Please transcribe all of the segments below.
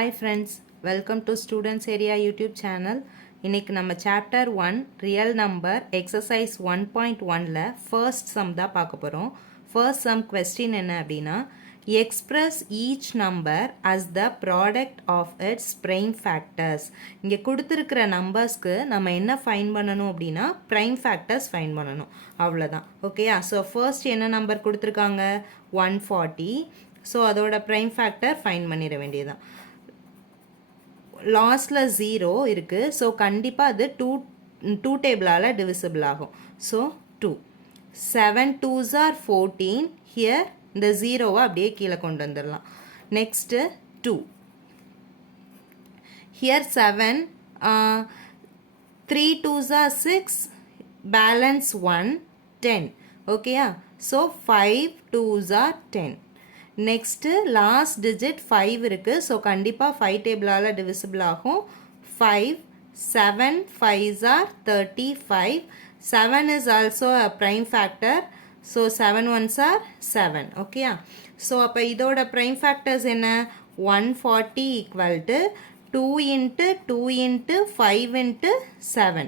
Hi friends, welcome to Students Area YouTube channel. இன்னைக்கு நம்ம chapter 1 real number exercise 1.1ல first sum தான் பார்க்க போறோம். First sum question என்ன அப்படின்னா express each number as the product of its prime factors. இங்க கொடுத்திருக்கிற நம்பர்ஸ்க்கு நம்ம என்ன ஃபைண்ட் பண்ணணும் அப்படின்னா prime factors ஃபைண்ட் பண்ணணும். அவ்வளவுதான். ஓகேயா? So first என்ன நம்பர் கொடுத்திருக்காங்க 140. So அதோட prime factor ஃபைண்ட் பண்ணிட வேண்டியதுதான். லாஸ்ட்ல 0 இருக்கு. ஸோ கண்டிப்பாக அது டூ டேபிளால் டிவிசிபிள் ஆகும். So 2 7 2s are 14. ஹியர் இந்த 0வை அப்படியே கீழே கொண்டு வந்துடலாம். Next 2 here 7 3 2s are 6 balance 1 10. ஓகேயா? So 5 2s are 10. Next last digit 5 இருக்குது. ஸோ கண்டிப்பாக 5 டேபிளால் டிவிசிபிள் ஆகும். 5 7 5s are 35. 7 is also a prime factor. So 7 1s are 7. ஓகேயா? ஸோ அப்போ இதோட prime factors என்ன 140 equal to 2 into 2 into 5 into 7.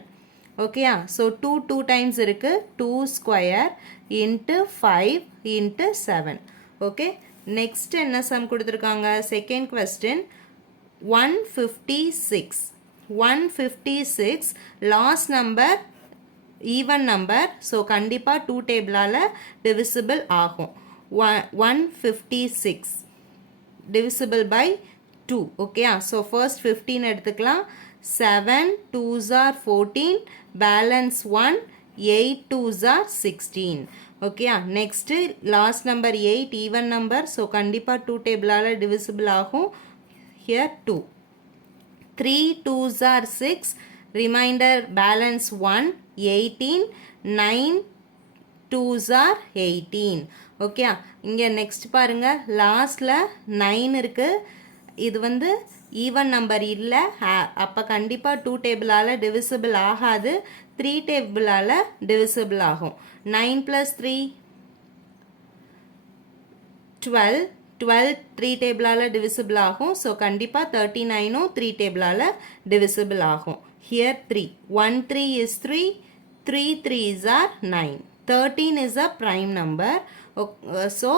ஓகேயா? So 2 times இருக்குது. 2 square into 5 into 7. Okay, next என்ன சம் கொடுத்துருக்காங்க? Second question 156. 156 last number even number. So கண்டிப்பாக 2 டேபிளால் டிவிசிபிள் ஆகும். 156 டிவிசிபிள் பை 2. ஓகேயா? ஸோ ஃபர்ஸ்ட் 15 எடுத்துக்கலாம். 7 2s are 14 balance 1 8 2s are 16. ஓகேயா? Next last number 8 even number. So கண்டிப்பாக 2 டேபிளால் டிவிசிபிள் ஆகும். Here 2 3 2s are 6 remainder balance 1 18 9 2s are 18. ஓகேயா? இங்கே நெக்ஸ்ட் பாருங்கள், லாஸ்டில் 9 இருக்குது. இது வந்து ஈவன் நம்பர் இல்லை. அப்போ கண்டிப்பாக 2 டேபிளால் டிவிசிபிள் ஆகாது. 3 டேபிளால் டிவிசிபிள் ஆகும். 9 + 3 12. 12 3 டேபிளால் டிவிசிபிள் ஆகும். ஸோ கண்டிப்பாக 39ம் 3 டேபிளால் டிவிசிபிள் ஆகும். Here 3 1 3 is 3 3 3s are 9. 13 is a prime number. So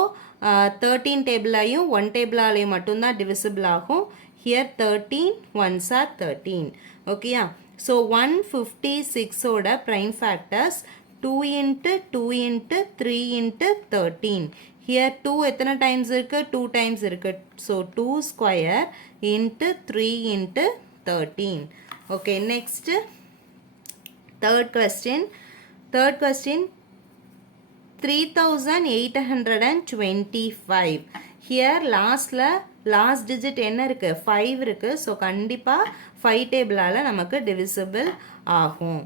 13 டேபிளையும் 1 டேபிளாலையும் மட்டும்தான் டிவிசிபிள் ஆகும். Here 13 1s are 13. ஓகேயா? ஸோ 156 ஓட prime factors 2 into 2 into 3 into 13. Here 2 எத்தனை டைம்ஸ் இருக்குது? 2 டைம்ஸ் இருக்குது. So 2 square into 3 into 13. Okay, next third question 3825. Here last digit என்ன இருக்குது? 5 இருக்குது. ஸோ கண்டிப்பாக 5 டேபிளால் நமக்கு டிவிசிபிள் ஆகும்.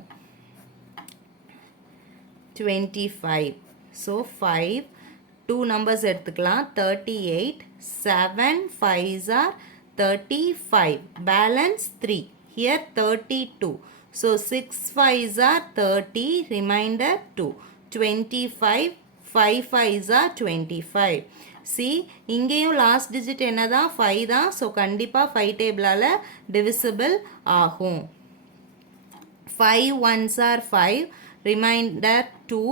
25. ஸோ 5 2 நம்பர்ஸ் எடுத்துக்கலாம். 38 7 5s are 35 balance 3. Here 32. So 6 5s are 30 remainder 2. 25 5 5s are 25. See, இங்கேயும் லாஸ்ட் டிஜிட் என்ன தான்? 5 தான். ஸோ கண்டிப்பாக 5 டேபிளால் டிவிசிபிள் ஆகும். 5 1s are 5 ரிமைண்டர் 2.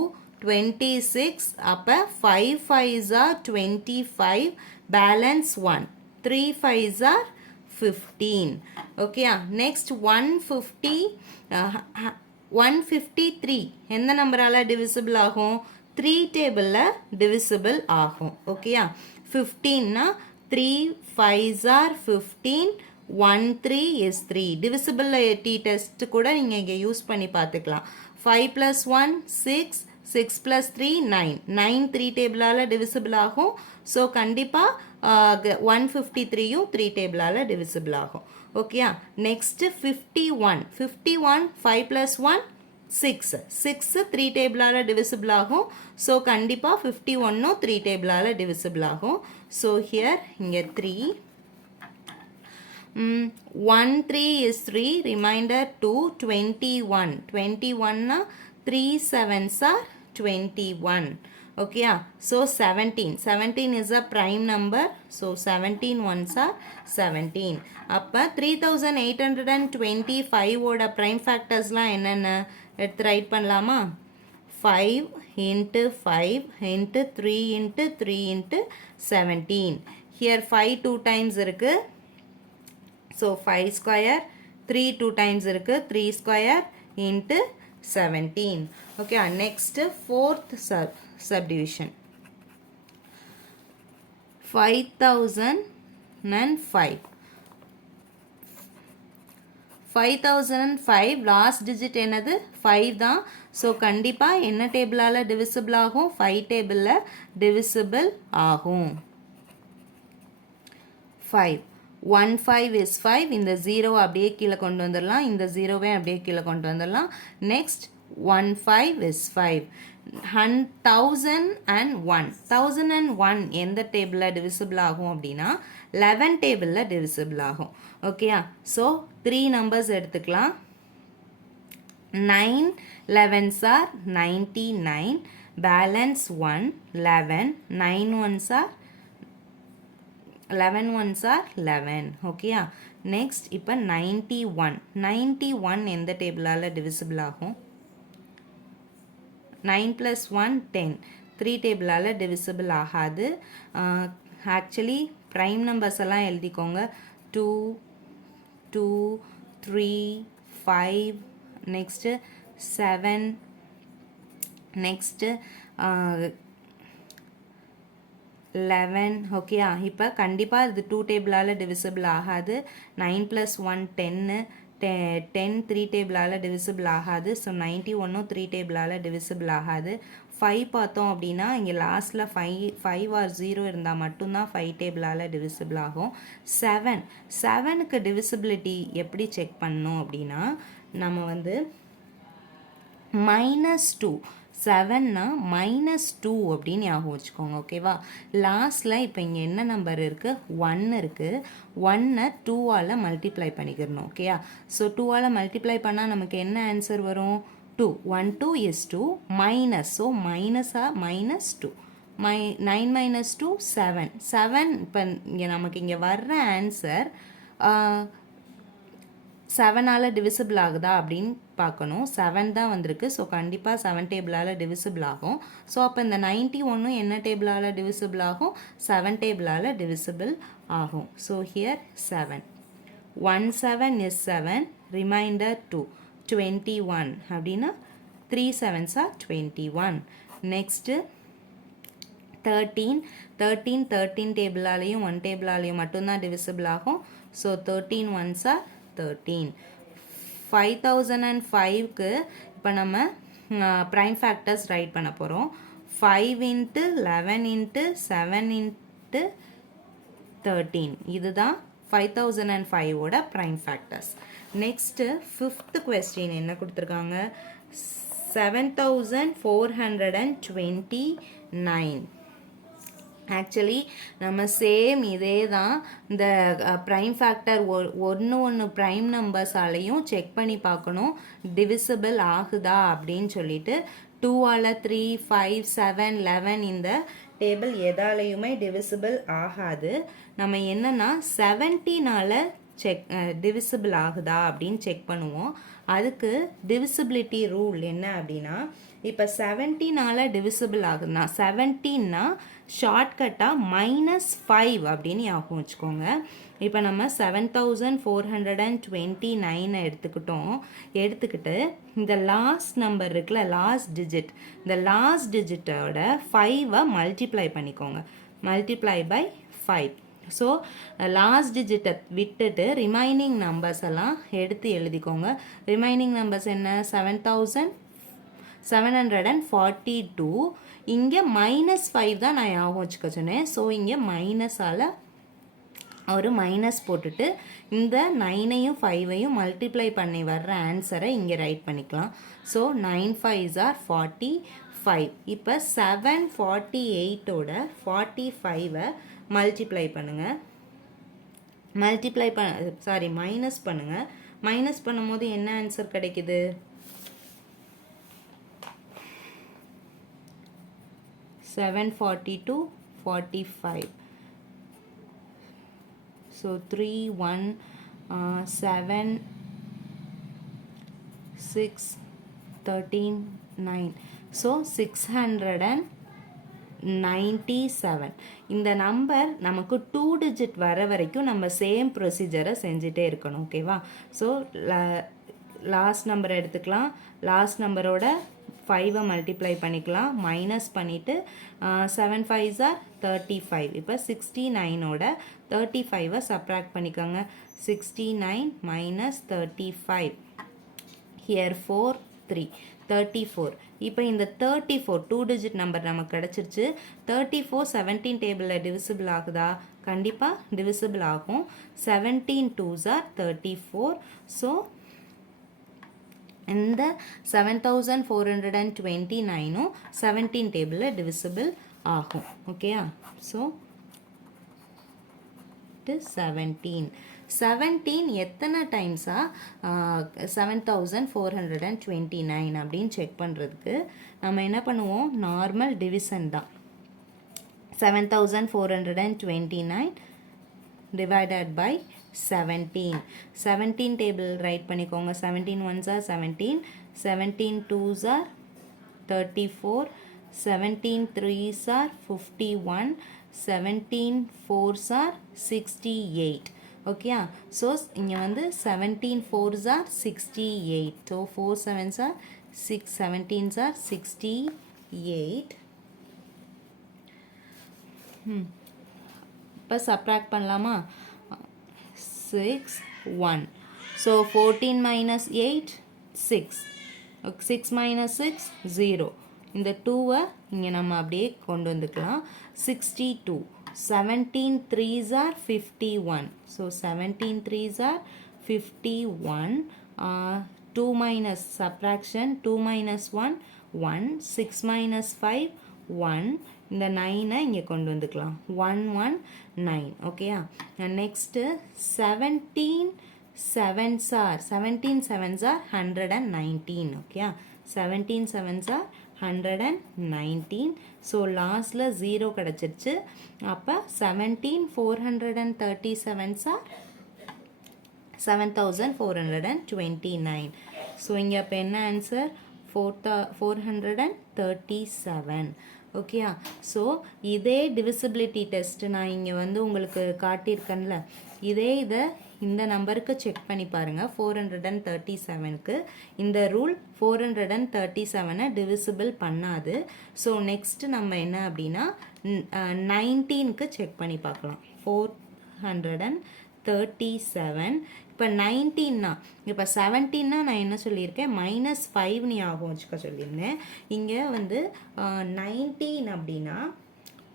26 அப்போ 5 5s are 25 balance 1. 3 5s are 15. ஓகேயா? நெக்ஸ்ட் 153 எந்த நம்பரால் டிவிசிபிள் ஆகும்? 3 டேபிளில் டிவிசிபிள் ஆகும். ஓகேயா? 15னா 3 5s are 15 1 3 is 3. Divisibility test கூட நீங்கள் இங்கே யூஸ் பண்ணி பார்த்துக்கலாம். 5 + 1 6 6 + 3 9. 9 3 டேபிளால் டிவிசிபிள் ஆகும். ஸோ கண்டிப்பாக 153யும் 3 டேபிளால் டிவிசிபிள் ஆகும். ஓகேயா? நெக்ஸ்ட்டு 51. 5 + 1 6. 6 3 டேபிளால் டிவிசிபிள் ஆகும். ஸோ கண்டிப்பாக 51ம் 3 டேபிளால் டிவிசிபிள் ஆகும். ஸோ ஹியர் இங்கே 3 1 3 is 3 reminder 2. 21 21னா 3 7s are 21. Okay, so 17 is a prime number, so 17 ones are 17. அப்போ 3825 ஓட prime factorsலாம் என்னென்ன எடுத்து ரைட் பண்ணலாமா? 5 into 5 into 3 into 3 into 17. Here 5 2 times இருக்கு, so 5 square, 3 2 times இருக்கு, 3 square into 17. Okay, next fourth subdivision. 5005. 5005 last digit என்னது? 5 தான். So கண்டிப்பாக என்ன டேபிளால் டிவிசிபிள் ஆகும்? 5 டேபிளில் டிவிசிபிள் ஆகும். 5 15 is 5. இந்த 0 அப்படியே கீழே கொண்டு வந்துடலாம், இந்த 0வே அப்படியே கீழே கொண்டு வந்துடலாம். Next 15 is 5. 1001 எந்த டேபிளில் டிவிசிபிள் ஆகும் அப்படின்னா 11 டேபிளில் டிவிசிபிள் ஆகும். ஓகேயா? ஸோ 3 நம்பர்ஸ் எடுத்துக்கலாம். 9 11s are 99, balance 1 11, 9 ones are 11 ones are 11. ஓகேயா? நெக்ஸ்ட் இப்போ 91 எந்த டேபிளால் டிவிசிபிள் ஆகும்? 9 plus 1 10. 3 டேபிளால் டிவிசிபிள் ஆகாது. ஆக்சுவலி ப்ரைம் நம்பர்ஸ் எல்லாம் எழுதிக்கோங்க. 2 2 3 5 நெக்ஸ்ட்டு 7 நெக்ஸ்ட்டு 11. ஓகேயா? இப்போ கண்டிப்பாக இது 2 டேபிளால் டிவிசிபிள் ஆகாது. 9 plus 1 10, 10 3 டேபிளால் டிவிசிபிள் ஆகாது. ஸோ 91 3 டேபிளால் டிவிசிபிள் ஆகாது. 5 பார்த்தோம் அப்படின்னா இங்கே லாஸ்ட்டில் 5 or 0 இருந்தால் மட்டும்தான் 5 டேபிளால் டிவிசிபிள் ஆகும். 7க்கு டிவிசிபிலிட்டி எப்படி செக் பண்ணணும் அப்படின்னா நம்ம வந்து -2, 7னா -2 அப்படின்னு ஞாபகம் வச்சுக்கோங்க. ஓகேவா? லாஸ்ட்டில் இப்போ இங்கே என்ன நம்பர் இருக்குது? 1 இருக்குது. 1-ஐ 2ஆல் மல்டிப்ளை பண்ணிக்கிறணும். ஓகேயா? ஸோ 2ஆல் மல்டிப்ளை பண்ணால் நமக்கு என்ன ஆன்சர் வரும்? 2. 1 2 is 2 minus, ஸோ -2. 9 minus 2 7. 7 இப்போ இங்கே நமக்கு இங்கே வர்ற ஆன்சர் 7ஆல் டிவிசிபிள் ஆகுதா அப்படின்னு பார்க்கணும். 7 தான் வந்திருக்கு. ஸோ கண்டிப்பாக 7 டேபிளால் டிவிசிபிள் ஆகும். ஸோ அப்போ இந்த 91 என்ன டேபிளால் டிவிசிபிள் ஆகும்? 7 டேபிளால் டிவிசிபிள் ஆகும். So here 7. 1 7 is 7, ரிமைண்டர் 2 21 அப்படின்னா 3 7s are 21. நெக்ஸ்ட்டு 13 டேபிளாலையும் 1 டேபிளாலையும் மட்டும்தான் டிவிசிபிள் ஆகும். So 13 1s are 13. 5005க்கு இப்போ நம்ம ப்ரைம் ஃபேக்டர்ஸ் ரைட் பண்ண போகிறோம். 5 into 11 into 7 into 13. இதுதான் 5005ஓட prime factors. Next 5th question என்ன கொடுத்துருக்காங்க? 7429. ஆக்சுவலி நம்ம சேம் இதே தான் இந்த ப்ரைம் ஃபேக்டர் ஒன்று ப்ரைம் நம்பர்ஸாலையும் செக் பண்ணி பார்க்கணும் டிவிசிபிள் ஆகுதா அப்படின்னு சொல்லிட்டு. 2ஆல் 3 5 7 11 இந்த டேபிள் எதாலையுமே டிவிசிபிள் ஆகாது. நம்ம என்னன்னா 17ஆல் டிவிசிபிள் ஆகுதா அப்படின்னு செக் பண்ணுவோம். அதுக்கு டிவிசிபிலிட்டி ரூல் என்ன அப்படின்னா, இப்போ 17ஆல் டிவிசிபிள் ஆகுதுன்னா 17னா ஷார்ட்கட்டாக -5 அப்படின்னு ஞாபகம் வச்சுக்கோங்க. இப்போ நம்ம 7429 எடுத்துக்கிட்டு இந்த லாஸ்ட் நம்பர் இருக்குல்ல, லாஸ்ட் டிஜிட், இந்த லாஸ்ட் டிஜிட்டோட 5-ஐ மல்டிப்ளை பண்ணிக்கோங்க. Multiply by 5. ஸோ லாஸ்ட் டிஜிட்டை விட்டுட்டு ரிமைனிங் நம்பர்ஸ் எல்லாம் எடுத்து எழுதிக்கோங்க. ரிமைனிங் நம்பர்ஸ் என்ன? 7742. இங்கே -5 தான் நான் ஞாபகம் வச்சுக்க சொன்னேன். ஸோ இங்கே மைனஸால் ஒரு மைனஸ் போட்டுட்டு இந்த 9ஐயும் 5ஐயும் மல்டிப்ளை பண்ணி வர்ற ஆன்சரை இங்கே ரைட் பண்ணிக்கலாம். So 9 5s are 45. இப்போ 748ஓட 45-ஐ மல்டிப்ளை பண்ணுங்கள். மைனஸ் பண்ணுங்கள். மைனஸ் பண்ணும்போது என்ன ஆன்சர் கிடைக்குது? 742 45. So 3 1 7 6 13 9. So 697. இந்த நம்பர் நமக்கு 2 டிஜிட் வர வரைக்கும் நம்ம சேம் ப்ரொசீஜரை செஞ்சுட்டே இருக்கணும். ஓகேவா? ஸோ லாஸ்ட் நம்பரை எடுத்துக்கலாம். லாஸ்ட் நம்பரோட 5 மல்டிப்ளை பண்ணிக்கலாம், மைனஸ் பண்ணிவிட்டு 7 5s are 35. இப்போ 69ஓட 35 சப்ராக்ட் பண்ணிக்கோங்க. 69 minus 35. ஹியர் 4 3 34. இப்போ இந்த 34 2 டிஜிட் நம்பர் நமக்கு கிடச்சிருச்சு. 34 17 டேபிளில் டிவிசிபிள் ஆகுதா? கண்டிப்பாக டிவிசிபிள் ஆகும். 17 2s are 34. ஸோ இந்த 7429 17 டேபிளில் டிவிசிபிள் ஆகும். ஓகேயா? So it is 17. 17 எத்தனை டைம்ஸா 7429 அப்படின்னு செக் பண்ணுறதுக்கு நம்ம என்ன பண்ணுவோம்? நார்மல் டிவிஷன் தான். 7429 divided by 17. 17 table write பண்ணிக்கோங்க. 17 ones are 17, 17 twos are 34, 17 threes are 51, 17 fours are 68. Okay, so இங்க வந்து 17 fours are 68. So 4 sevens are 6, 17s are 68. இப்போ subtract பண்ணலாமா? 6 1. So 14 minus 8 6. 6 minus 6 0. இந்த 2-ஐ இங்கே நம்ம அப்படியே கொண்டு வந்துக்கலாம். 62. 17 3s are 51. So 17 3s are 51. 2 minus subtraction 2 minus 1 1. 6 minus 5 1. இந்த 9-ஐ இங்கே கொண்டு வந்துக்கலாம். 1 1 9. ஓகேயா? Next 17 sevens are 119. ஓகேயா? 17 sevens are 119. ஸோ லாஸ்டில் 0 கிடச்சிருச்சு. அப்போ 17 437 are 7429. ஸோ இங்கே அப்போ என்ன ஆன்சர்? 437. ஓகேயா? ஸோ இதே டிவிசிபிலிட்டி டெஸ்ட் நான் இங்கே வந்து உங்களுக்கு காட்டியிருக்கேன்ல, இதை இந்த நம்பருக்கு செக் பண்ணி பாருங்கள். 437க்கு இந்த ரூல் 437ஐ டிவிசிபிள் பண்ணாது. ஸோ நெக்ஸ்ட்டு நம்ம என்ன அப்படின்னா 19க்கு செக் பண்ணி பார்க்கலாம். 437. இப்போ 19னா, இப்போ 17னா நான் என்ன சொல்லியிருக்கேன்? -5 நீ ஆகும் வச்சுக்க சொல்லியிருந்தேன். இங்கே வந்து 19 அப்படின்னா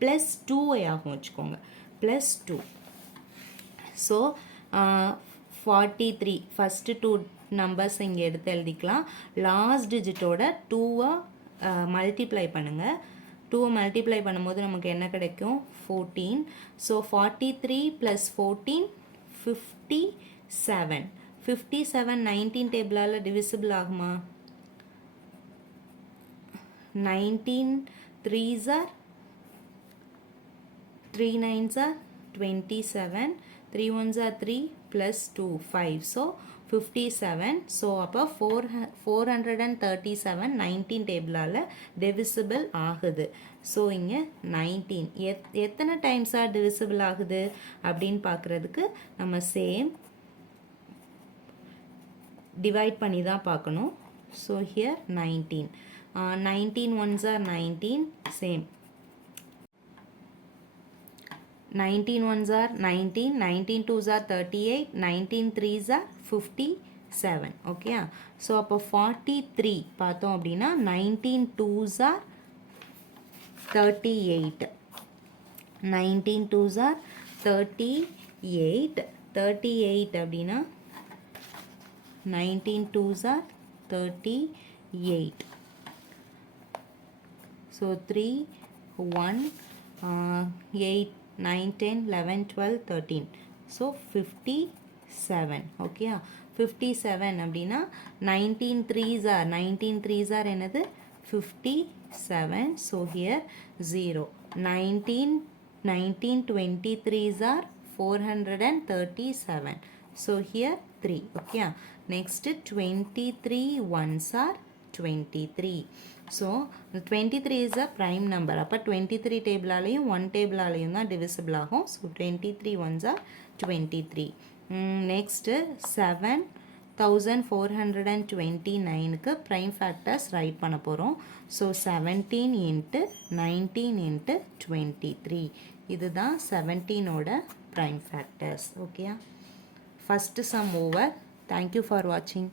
+2 ஆகும் வச்சுக்கோங்க. +2. ஸோ 43 ஃபஸ்ட்டு 2 நம்பர்ஸ் இங்கே எடுத்து எழுதிக்கலாம். லாஸ்ட் டிஜிட்டோட 2-ஐ மல்டிப்ளை பண்ணுங்கள். 2-ஐ மல்டிப்ளை பண்ணும்போது நமக்கு என்ன கிடைக்கும்? 14. ஸோ 43 + 14 57. 57 19 டேபிளால் டிவிசிபிள் ஆகுமா? 19 3s are 3 9s are 27. 3 1s are 3 + 2 5. So 57. So அப்போ 437 19 டேபிளால் டிவிசிபிள் ஆகுது. ஸோ இங்கே 19 எத்தனை டைம்ஸாக டிவிசிபிள் ஆகுது அப்படின்னு பார்க்குறதுக்கு நம்ம சேம் டிவைட் பண்ணி தான் பார்க்கணும். So here 19. 19 ones are 19. Same 19 ones are 19, 19 twos are 38, 19 threes are 57. Okay? So அப்போ 43 பார்த்தோம் அப்படின்னா 19 twos are 38. 19 twos are 38. 38 அப்படின்னா 19 twos are 38. ஸோ 3 1 8 9 10 11 12 13. ஸோ 57. ஓகேயா? 57 அப்படின்னா 19 3s are என்னது? 57. So here 0. 19 23s are 437. So here 3. Okay. Next 23 ones are 23. So 23 is a prime number. அப்போ 23 table ஆலையும் 1 table ஆலையும் தான் divisible ஆகும். So 23 ones are 23. Next 7429க்கு prime factors write பண்ண போகிறோம். So 17 into 19 into 23. இதுதான் 17 ஓட prime factors. Okay. First sum over. Thank you for watching.